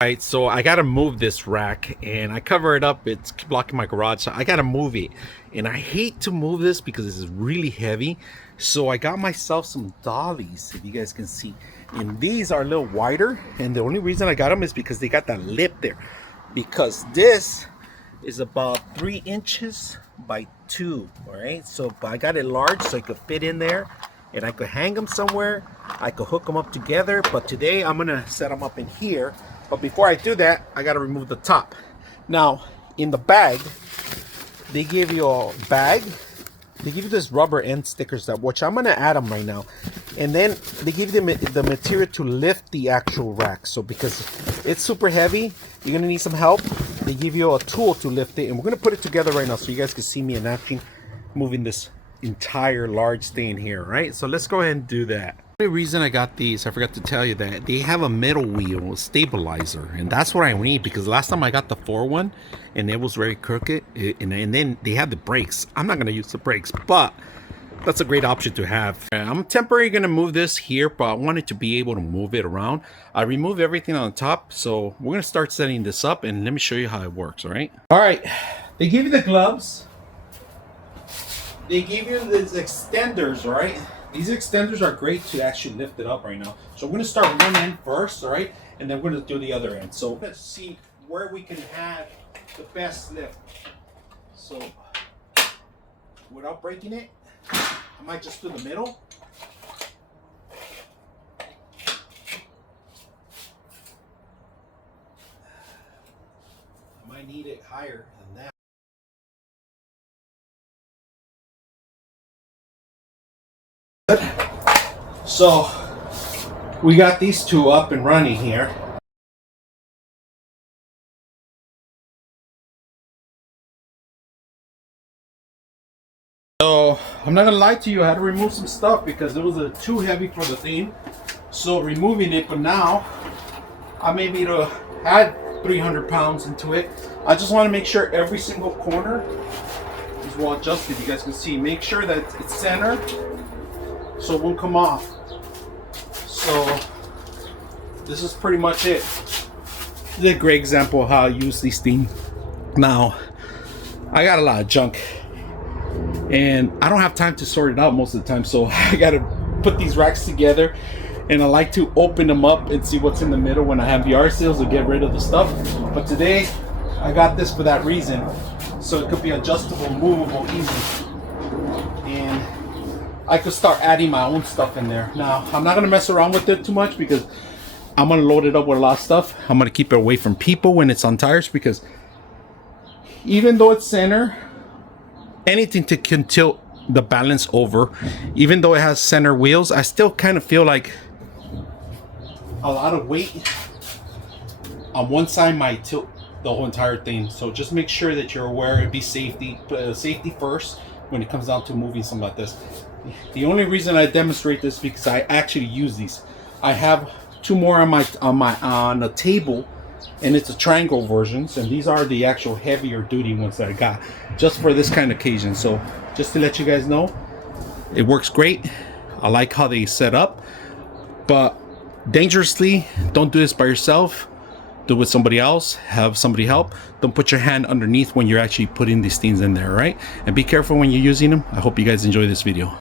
Right, so I gotta move this rack and I cover it up. It's blocking my garage, so I gotta move it. And I hate to move this because this is really heavy. So I got myself some dollies, if you guys can see. And these are a little wider. And the only reason I got them is because they got that lip there. Because this is about 3 inches by 2. All right, so I got it large so I could fit in there. And I could hang them somewhere. I could hook them up together. But today I'm gonna set them up in here. But before I do that, I gotta remove the top. Now, in the bag, they give you a bag. They give you this rubber end stickers that, which I'm gonna add them right now. And then they give you the material to lift the actual rack. So because it's super heavy, you're gonna need some help. They give you a tool to lift it, and we're gonna put it together right now so you guys can see me in action moving this entire large thing here, right? So let's go ahead and do that. The only reason I got these, I forgot to tell you that they have a middle wheel stabilizer, and that's what I need because last time I got the 4 one and it was very crooked, and then they had the brakes. I'm not going to use the brakes, but that's a great option to have. I'm temporarily going to move this here, but I wanted to be able to move it around. I removed everything on the top, so we're going to start setting this up, and let me show you how it works. All right, they give you the gloves. They give you these extenders, right? These extenders are great to actually lift it up right now. So we're going to start one end first, all right? And then we're going to do the other end. So let's see where we can have the best lift. So without breaking it, I might just do the middle. I might need it higher than that. So we got these two up and running here. So I'm not gonna lie to you, I had to remove some stuff because it was too heavy for the thing. So removing it, but now I'm able to add 300 pounds into it. I just want to make sure every single corner is well adjusted. You guys can see, make sure that it's centered so it won't come off. So this is pretty much it. This is a great example of how I use these things. Now, I got a lot of junk and I don't have time to sort it out most of the time, so I gotta put these racks together, and I like to open them up and see what's in the middle when I have yard sales to get rid of the stuff. But today I got this for that reason, so it could be adjustable, movable, easy, and I could start adding my own stuff in there. Now, I'm not gonna mess around with it too much because I'm gonna load it up with a lot of stuff. I'm gonna keep it away from people when it's on tires, because even though it's center, anything can tilt the balance over. Even though it has center wheels, I still kind of feel like a lot of weight on one side might tilt the whole entire thing. So just make sure that you're aware. Be safety first when it comes down to moving something like this. The only reason I demonstrate this is because I actually use these. I have 2 more on the table, and it's a triangle versions, and these are the actual heavier duty ones that I got just for this kind of occasion. So just to let you guys know, it works great. I like how they set up, but dangerously, don't do this by yourself. Do it with somebody else. Have somebody help. Don't put your hand underneath when you're actually putting these things in there, right? And be careful when you're using them. I hope you guys enjoy this video.